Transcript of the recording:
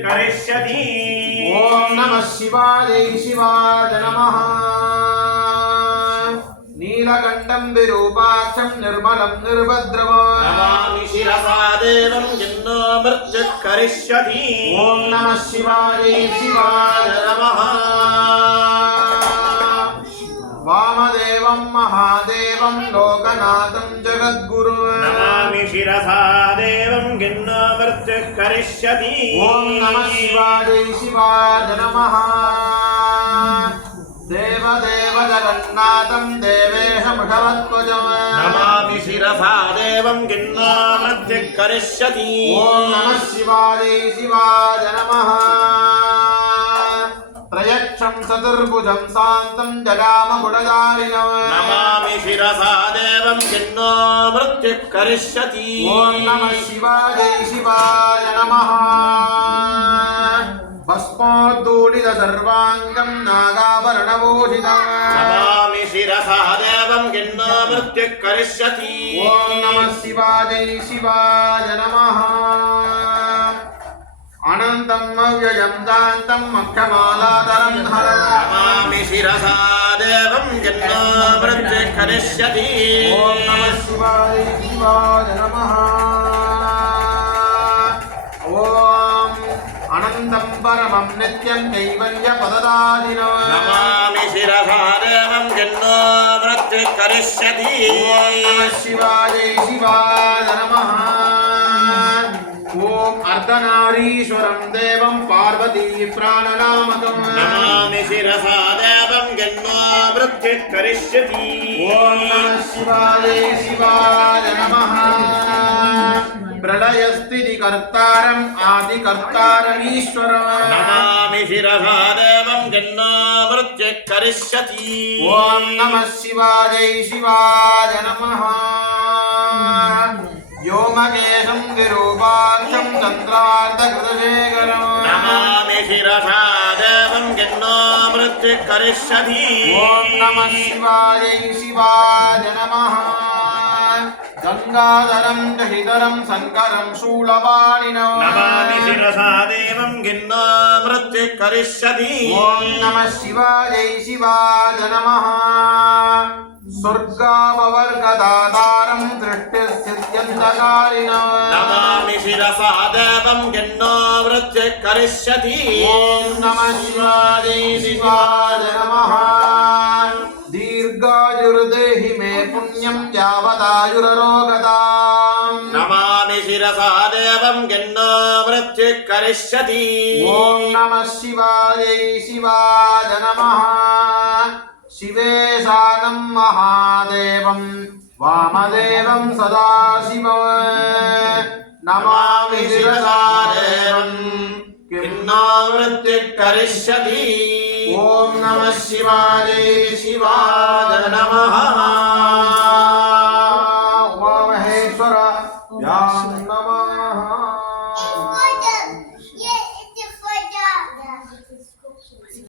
करिष्यति। ओम नमः शिवाय शिवाय नमः। नीलकण्ठं विरूपाक्षं निर्मलं निर्भद्रम् नमामि शिरसा देवं जिन्नो मृत्युः करिष्यति। ओम नमः शिवाय शिवाय नमः। वामदेवं महादेवं लोकनाथं जगद्गुरुं नमामि शिरसा देवं जिन्नो मृत्युः करिष्यति। ओम नमः शिवाय शिवाय नमः। देवदेव जगन्नाथं देवेशमुखवत्वजम् नमामि शिरसा देवं जिन्नो मृत्युः करिष्यति। ओम नमः शिवाय शिवाय नमः। त्रयक्षं चतुर्भुजं शान्तं जटामकुटधारिणम् नमामि शिरसा देवं जिन्नो मृत्युः करिष्यति। ओम नमः शिवाय शिवाय नमः। भस्मोद्धूलित सर्वाङ्गं नागाभरणभूषितं नमामि शिरसा देवं जिन्नो मृत्युः करिष्यति। ओम नमः शिवाय शिवाय नमः। अनन्तम् अव्ययं शान्तं मक्षमालाधरं हरं नमामि शिरसा देवं जिन्नो मृत्युः करिष्यति। ओम नमः शिवाय शिवाय नमः। ओम अनन्तं परमं नित्यं कैवल्यपददायिनो नमामि शिरसा देवं जिन्नो मृत्युः करिष्यति। ओम नमः शिवाय शिवाय नमः। ओम अर्धनारीश्वरं देवं पार्वती प्राणनामकम् नमामि शिरसा देवं जिन्नो मृत्युः करिष्यति। ओम नमः शिवाय शिवाय नमः। प्रलयस्थितिकर्तारम् आदिकर्तारमीश्वरम् नमामि शिरसा देवं जिन्नो मृत्युः करिष्यति। ओम नमः शिवाय शिवाय नमः। व्योमकेशं विरूपाक्षं चन्द्रार्धकृतशेखरम् नमामि शिरसा देवं जिन्नो मृत्युः करिष्यति। ओम नमः शिवाय शिवाय नमः। गंगाधरं जहिधरं शङ्करं शूलपाणिनं नमामि शिरसा देवं जिन्नो मृत्युः करिष्यति। ओम नमः शिवाय शिवाय नमः। स्वर्गापवर्गदातारं दृष्टिस्थित्यन्तकारिणं नमामि शिरसा देवं जिन्नो मृत्युः करिष्यति। ओम नमः शिवाय शिवाय नमः। दीर्घायुर्देहि मे पुण्यं यावदायुररोगताम् नमामि शिरसा देवं जिन्नो मृत्युः करिष्यति। ओम नमः शिवाय शिवाय नमः। शिवेशानं महादेवं वामदेवं सदाशिवं नमामि शिरसा देवं जिन्नो मृत्युः करिष्यति। ओम नमः शिवाय शिवाय नमः।